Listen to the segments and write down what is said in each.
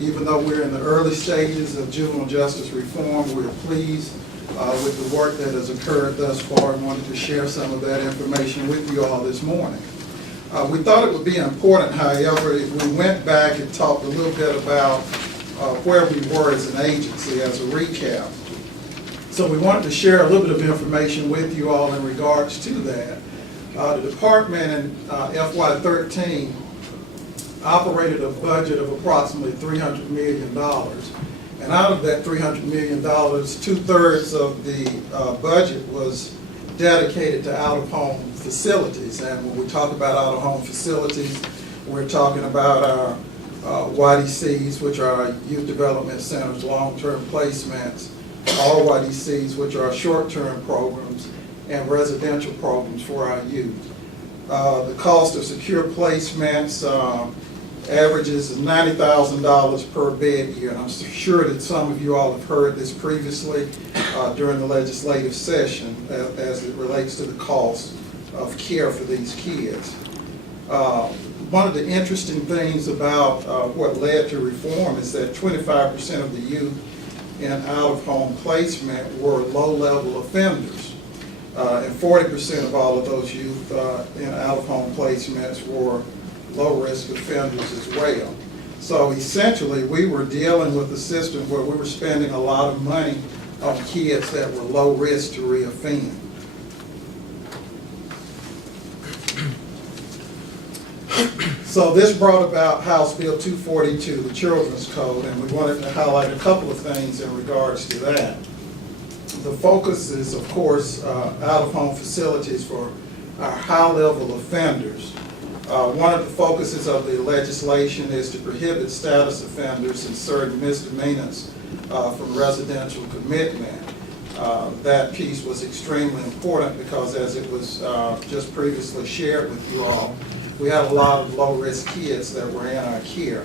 Even though we're in the early stages of juvenile justice reform, we're pleased with the work that has occurred thus far and wanted to share some of that information with you all this morning. We thought it would be important, however, if we went back and talked a little bit about where we were as an agency as a recap. So we wanted to share a little bit of information with you all in regards to that. The department in FY13 operated a budget of approximately $300 million. And out of that $300 million, 2/3 of the budget was dedicated to out-of-home facilities. And when we talk about out-of-home facilities, we're talking about our YDCs, which are our youth development centers, long-term placements, RYDCs, which are short-term programs, and residential programs for our youth. The cost of secure placements averages $90,000 per bed year, and I'm sure that some of you all have heard this previously during the legislative session as it relates to the cost of care for these kids. One of the interesting things about what led to reform is that 25% of the youth in out-of-home placement were low-level offenders. And 40% of all of those youth in out-of-home placements were low-risk offenders as well. So essentially, we were dealing with a system where we were spending a lot of money on kids that were low risk to reoffend. So this brought about House Bill 242, the Children's Code, and we wanted to highlight a couple of things in regards to that. The focus is, of course, out-of-home facilities for our high-level offenders. One of the focuses of the legislation is to prohibit status offenders and certain misdemeanors from residential commitment. That piece was extremely important because, as it was just previously shared with you all, we had a lot of low-risk kids that were in our care.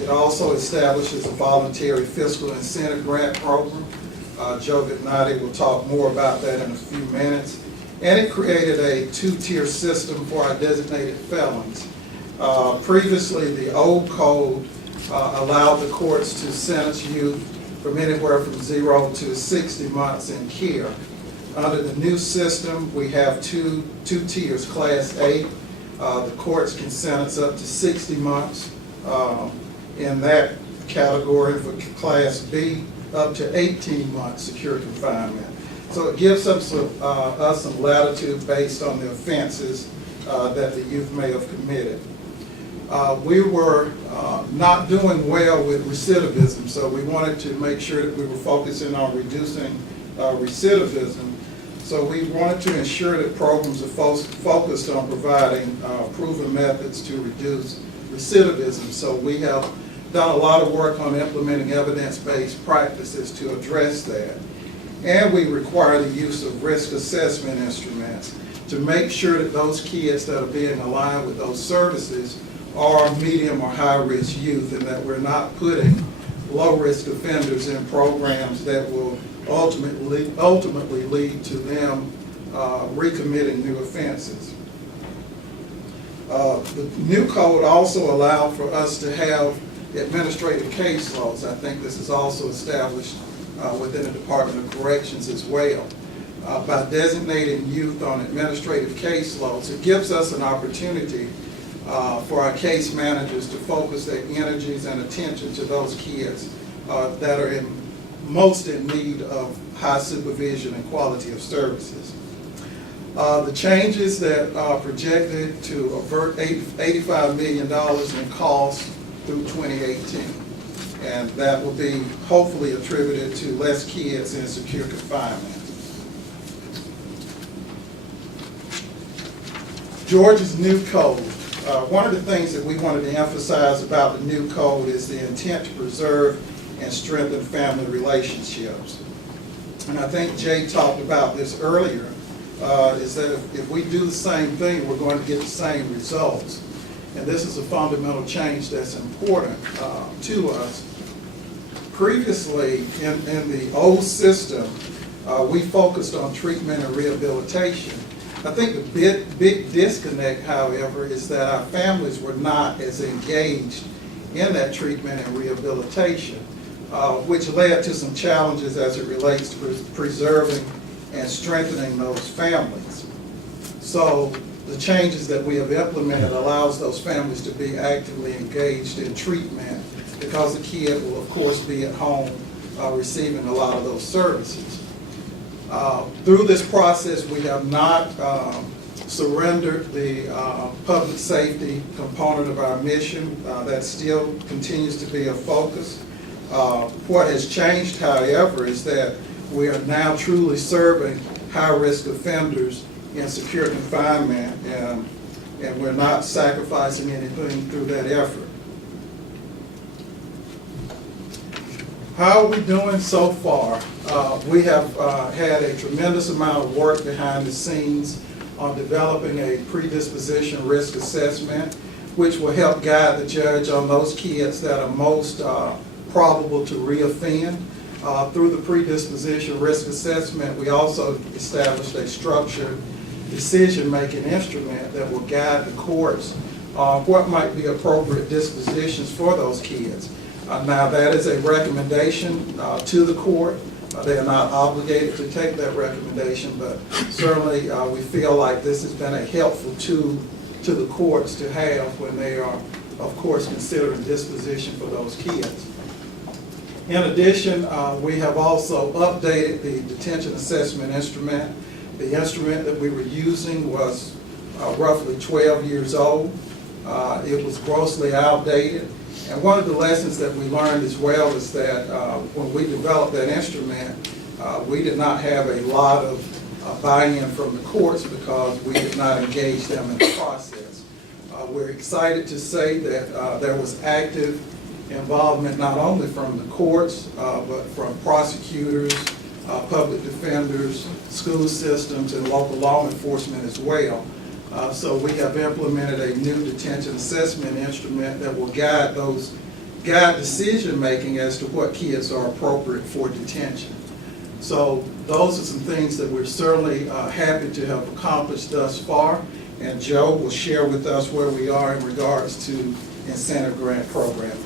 It also establishes a voluntary fiscal incentive grant program. Joe Vignati will talk more about that in a few minutes. And it created a two-tier system for our designated felons. Previously, the old code allowed the courts to sentence youth from anywhere from 0 to 60 months in care. Under the new system, we have two tiers. Class A, the courts can sentence up to 60 months in that category. For Class B, up to 18 months secure confinement. So it gives us some latitude based on the offenses that the youth may have committed. We were not doing well with recidivism, so we wanted to make sure that we were focusing on reducing recidivism. So we wanted to ensure that programs are focused on providing proven methods to reduce recidivism. So we have done a lot of work on implementing evidence-based practices to address that. And we require the use of risk assessment instruments to make sure that those kids that are being aligned with those services are medium or high-risk youth, and that we're not putting low-risk offenders in programs that will ultimately lead to them recommitting new offenses. The new code also allowed for us to have administrative case laws. I think this is also established within the Department of Corrections as well. By designating youth on administrative case laws, it gives us an opportunity for our case managers to focus their energies and attention to those kids that are most in need of high supervision and quality of services. The changes that are projected to avert $85 million in costs through 2018. And that will be hopefully attributed to less kids in secure confinement. Georgia's new code. One of the things that we wanted to emphasize about the new code is the intent to preserve and strengthen family relationships. And I think Jay talked about this earlier, is that if we do the same thing, we're going to get the same results. And this is a fundamental change that's important to us. Previously, in the old system, we focused on treatment and rehabilitation. I think the big disconnect, however, is that our families were not as engaged in that treatment and rehabilitation, which led to some challenges as it relates to preserving and strengthening those families. So the changes that we have implemented allows those families to be actively engaged in treatment, because the kid will of course be at home receiving a lot of those services. Through this process, we have not surrendered the public safety component of our mission. That still continues to be a focus. What has changed, however, is that we are now truly serving high-risk offenders in secure confinement, and we're not sacrificing anything through that effort. How are we doing so far? We have had a tremendous amount of work behind the scenes on developing a predisposition risk assessment, which will help guide the judge on those kids that are most probable to reoffend. Through the predisposition risk assessment, we also established a structured decision-making instrument that will guide the courts on what might be appropriate dispositions for those kids. Now, that is a recommendation to the court. They are not obligated to take that recommendation, but certainly we feel like this has been a helpful tool to the courts to have when they are, of course, considering disposition for those kids. In addition, we have also updated the detention assessment instrument. The instrument that we were using was roughly 12 years old. It was grossly outdated. And one of the lessons that we learned as well is that when we developed that instrument, we did not have a lot of buy-in from the courts because we did not engage them in the process. We're excited to say that there was active involvement not only from the courts, but from prosecutors, public defenders, school systems, and local law enforcement as well. So we have implemented a new detention assessment instrument that will guide decision-making as to what kids are appropriate for detention. So those are some things that we're certainly happy to have accomplished thus far, and Joe will share with us where we are in regards to incentive grant programming.